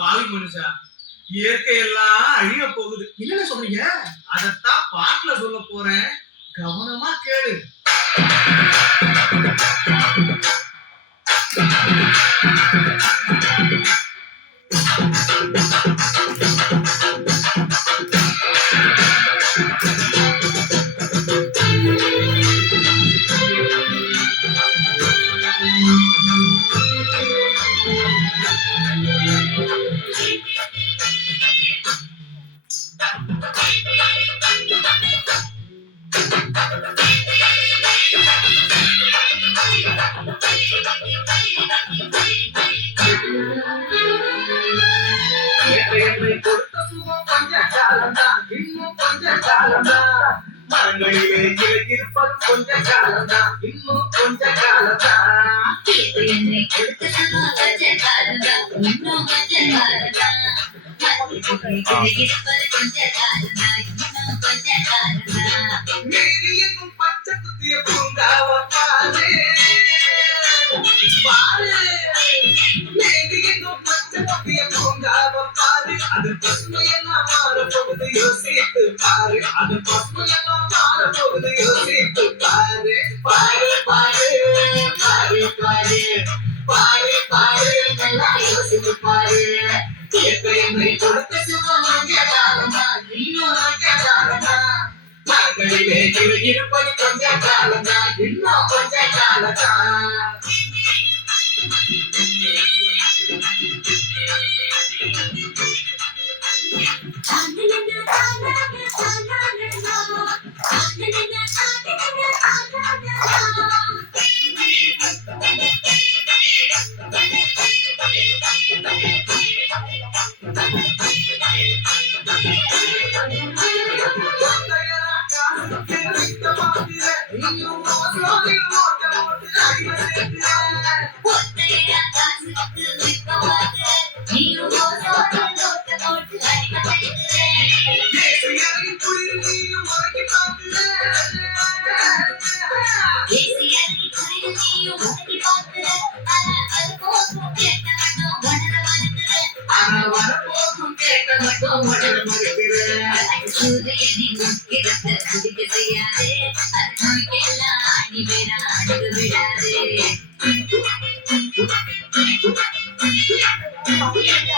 பாவி மனுஷா, இயற்கை எல்லாம் அழிய போகுது. என்ன சொல்றீங்க? அதத்தான் பாட்டுல சொல்ல போறேன், கவனமா கேளு. கொடுத்த சுகம் கொஞ்ச காலம்தான், இன்னும் கொஞ்ச காலம்தான். மரங்களிலே கிளை இருப்பது கொஞ்ச காலம்தான், இன்னும் கொஞ்ச காலம்தான். என்னை கொடுத்த சுகம் கொஞ்ச காலம்தான், இன்னும் கொஞ்ச காலம்தான். இருப்பது கொஞ்ச காலம்தான், இன்னும் கொஞ்ச காலம்தான். மேரி என்னும் பச்சை குத்திய பூங்காவ பாரு பாரு. மேரி என்னும் பச்சை குத்திய பூங்காவ பாரு. அது பசுமையெல்லாம் மாறப்போகுது, யோசித்து பாரு. அது பசுமையெல்லாம் மாறப்போகுது, யோசித்து பாரு. பாரு பாரு பாரு பாரு பாரு பாரு, நல்லா யோசித்து பாரு. என்னை கொடுத்த சுகம் கொஞ்ச காலம்தான், இன்னும் கொஞ்ச காலம்தான். மரங்களிலே கிளை இருப்பது கொஞ்ச காலம்தான், இன்னும் கொஞ்ச காலம்தான். விடாதே